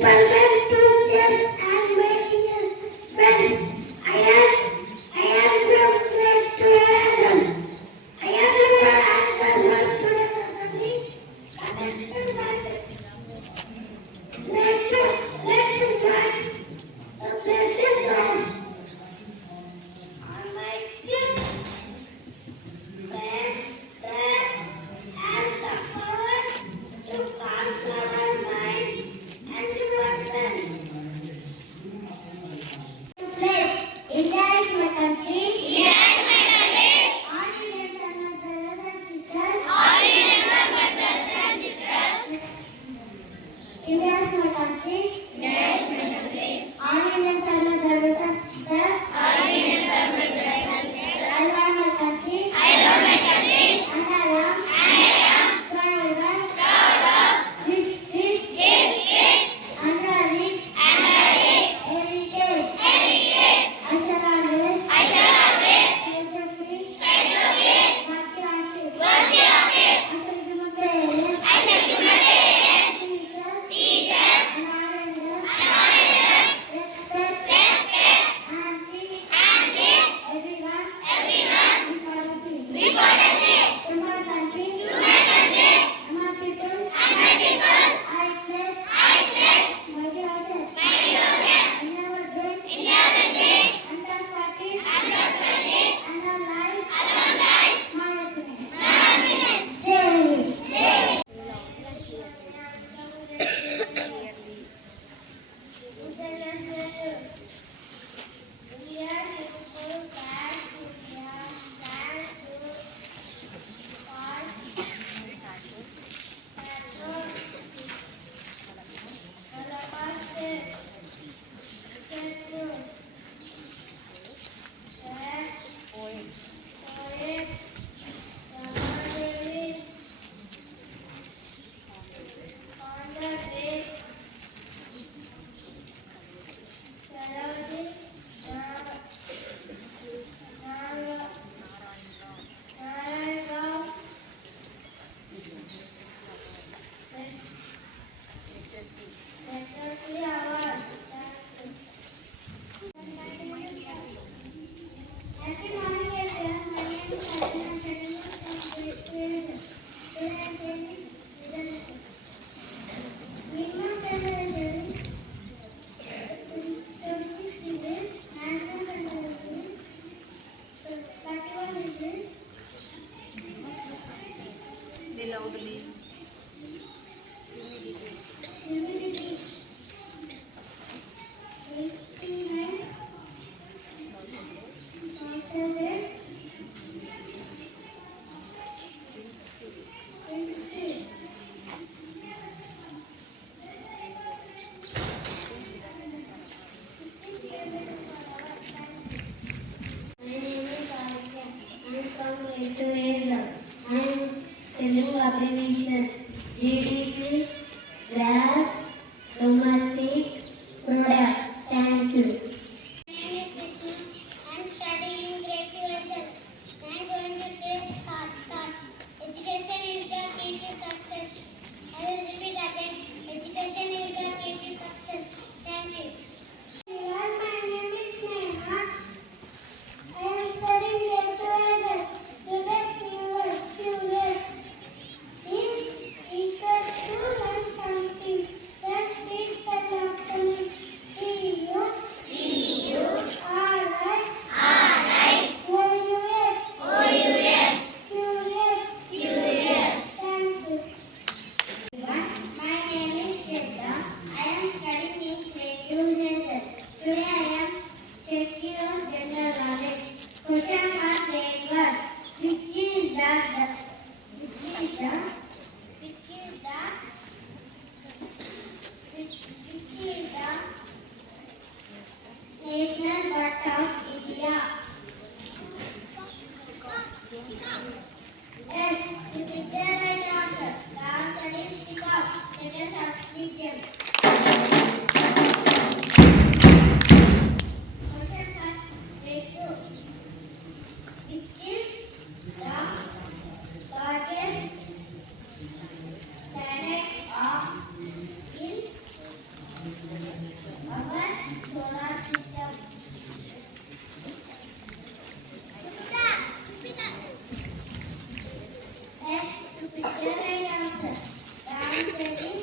Grade II Hazel. I am telling abbreviations. GDP, Gross Domestic Product. Thank you. My name is Krishna. I am studying in Grade II Hazel. I am going to say start. Education is the key to success. I will repeat again. Education is the key to success. Thank you. My name is Neha. I am studying Grade II Hazel. Today's new word, curious. Is equal to learn something. Let's teach the afternoon. See you. Alright. Curious. Thank you. My name is Shweta. I am studying in Grade II Hazel. Today I am checking on general knowledge. Question mark grade 1. Which is the national bird of India? Yes, it is the right answer. The answer is because it is oxygen. Question first, grade 2. Which is the is the right answer. The answer is